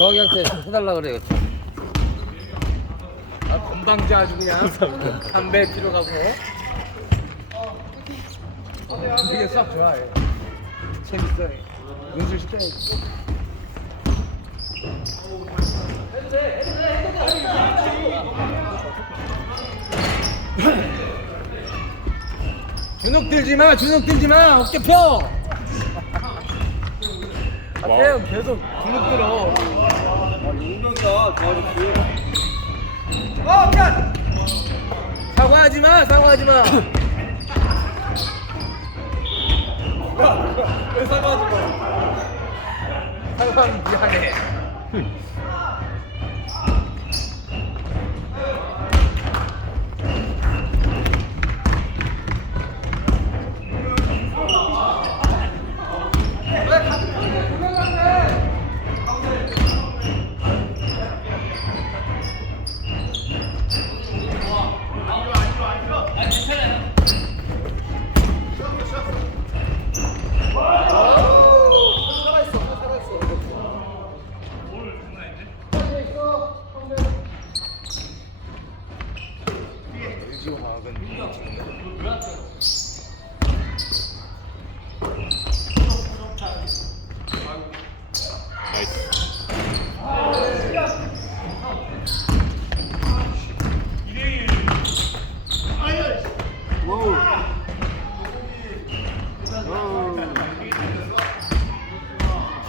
정학이한테 해달라 그래. 아, 건방져 아주 그냥. 담배 피러 가고. 되게 싹 좋아해. 재밌어. 연습 시켜야지. 주눅 들지 마, 주눅 들지 마, 어깨 펴. 아, 태형 계속 주눅 들어. 좋아졌지 사과하지 마, 사과하지 마. 왜 사과하지 마 사과하면 미안해.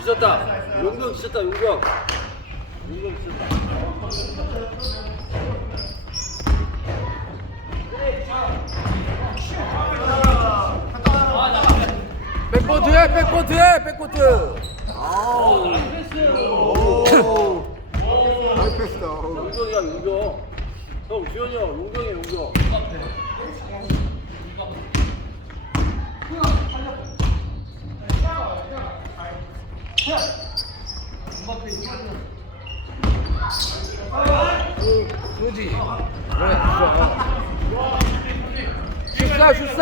지쳤다. 용병 지쳤다 용병. 용병 지쳤다. 백코트야, 백코트야, 백코트. 아우. 오 나이스 패스다 용병이야 용병. 형 주현이 형 용병이야 용병 그러지. 그래, 좋아. 슛 쏴, 슛 쏴.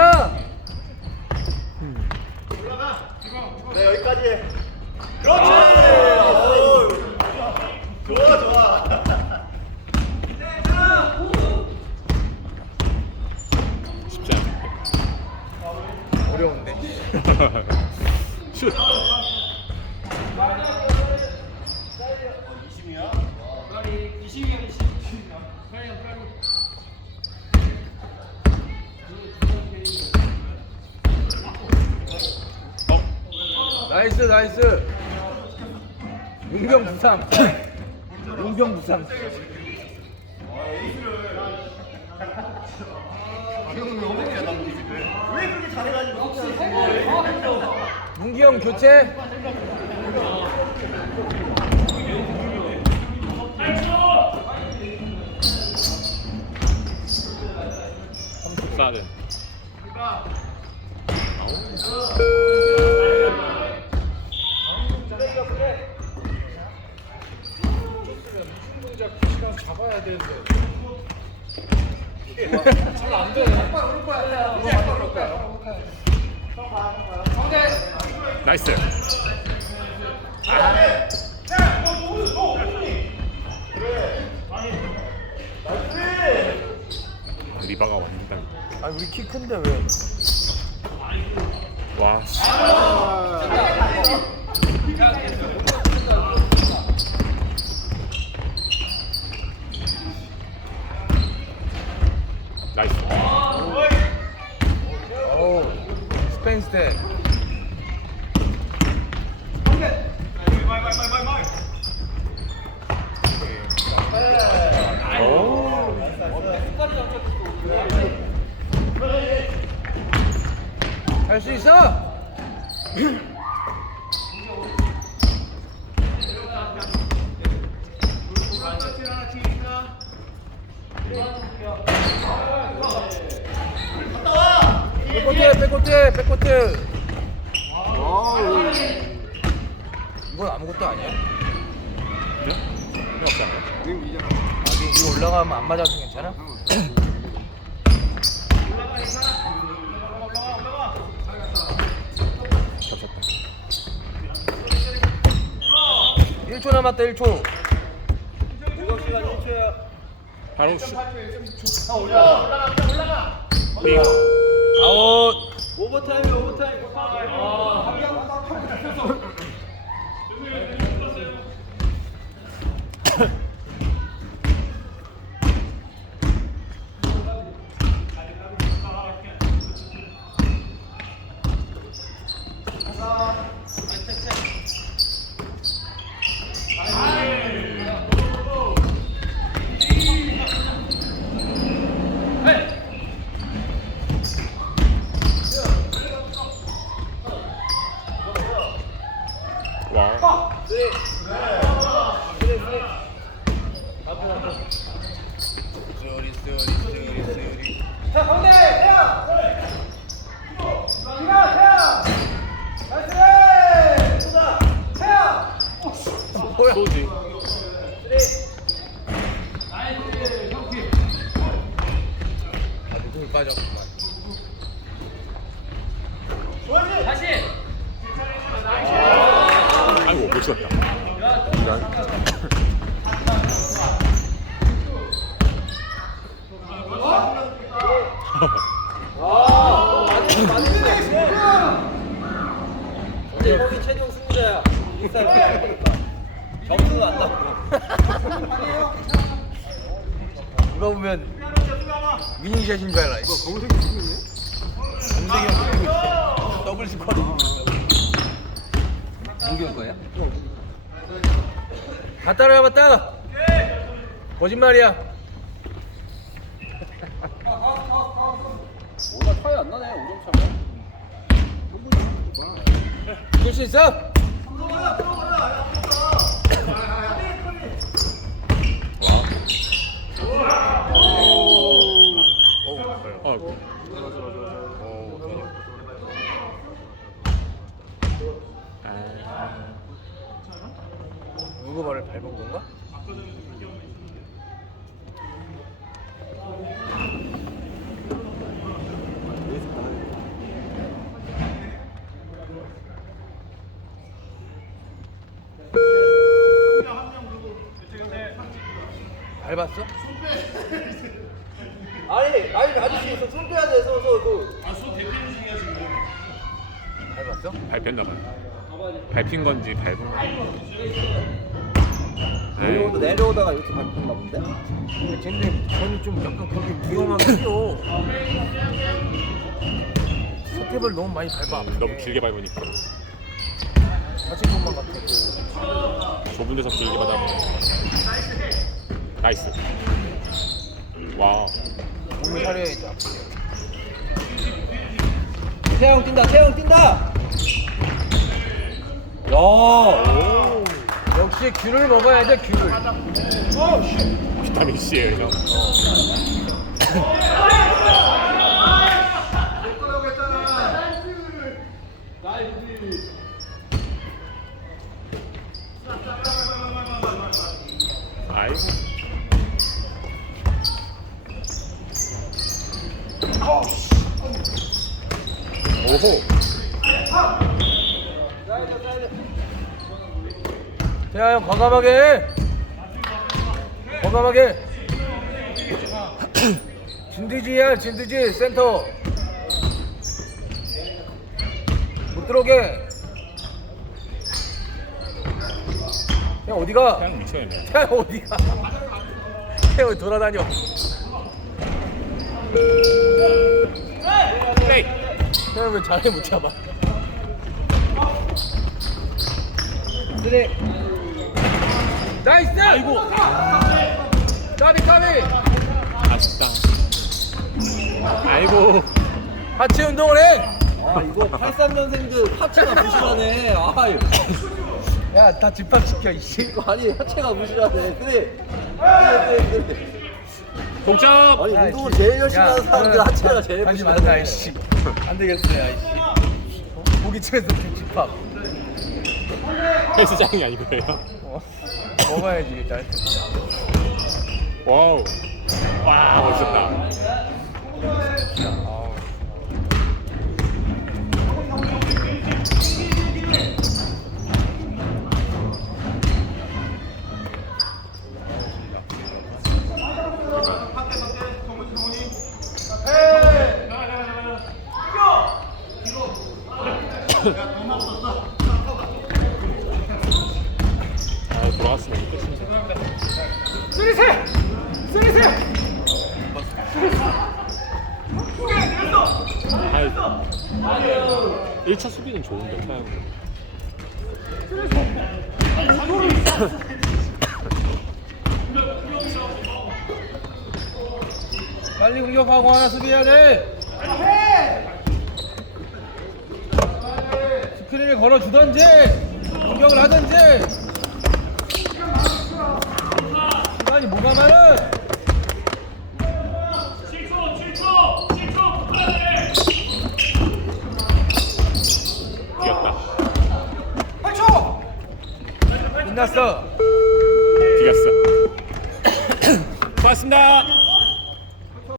네 여기까지 그렇지. 좋아 좋아 쉽지 않네. 어려운데. 슛. 나이스, 나이스. 용병 부상. 용병 부상. 문기 형 교체. 사든. 나이스. 리바가 왔는다. 아 우리 키 큰데 왜? 와. 씨. 나이스. 오 스페인 스텝. 할 수 있어. 백코트, 백코트, 백코트. 아우 이건 아무것도 아니야. 네? 없지 않아요? 지금 이잖아 아, 이거 올라가면 안 맞아도 괜찮아? 잡혔다. 1초 남았다 1초 공격 시간 1초야. 바로 슛. 빙. 아웃 오버타임이 오버타임. 와. 쓰리 쓰리 쓰리 쓰리 뭐야 소지. 아 누굴 빠졌구만 아이고 못 죽었다. 근데 형이 최종 승자야. 인사를 점수는 안 나고. 누가 보면 미니 샷인 줄 알아 이거? 다 따라잡았다 거짓말이야 오나 차이 안 나네. 5점 차가. 이길 수 있어? 어. 아. 발을 밟은 건가? 밟았어? 아니, 아니 아저씨 저손 빼야 돼. 서서 그. 밟았어? 밟혔나 봐요. 밟힌 건지 밟은 건지. 내려오다 내려오다가 이렇게 바뀌었나 본데? 근데 쟤네 저는 좀 약간 그렇게 위험하게 뛰어 스텝을 너무 많이 밟아 너무 길게 밟으니까 다친 것만 같았고 좁은 데서 길게 받아보면 나이스. 와. 몸을 사려야지 앞으로 태양 뛴다. 태양 뛴다. 야. 오. 역시 귤을 먹어야 돼 귤을 비타민 C예요, 형. 아이고. 오호. 자, 형 과감하게 해. 과감하게 진드지야 진드지 센터 못 들어오게 형 어디가 그냥 미쳐있네. 형 어디가 형 돌아다녀 플레이. 형왜 자리 못 잡아 쓰리. 나이스 아이고 까비 까비 아쉽다. 아이고. 하체 운동을 해 아 이거 83년생들 하체가 부실하네. 아 야, 다 집합시켜, 이씨. 이거 아니 하체가. 쓰리. 쓰리 쓰리 쓰리. 동점. 아니 야, 운동을. 제일 열심히 야, 하는 사람들 하체가 제일 다시 부실하네. 만나, 이씨. 안 되겠어, 야, 이씨. 고깃집에서 그 집합. 헬스장이 아니고요. 어. 먹어야지, 일단. 와우. 와, 멋있다. 아 1차 수비는 좋은데 타영. 빨리 공격하고 하나 수비해야 돼. 스크린을 걸어주던지 공격을 하든지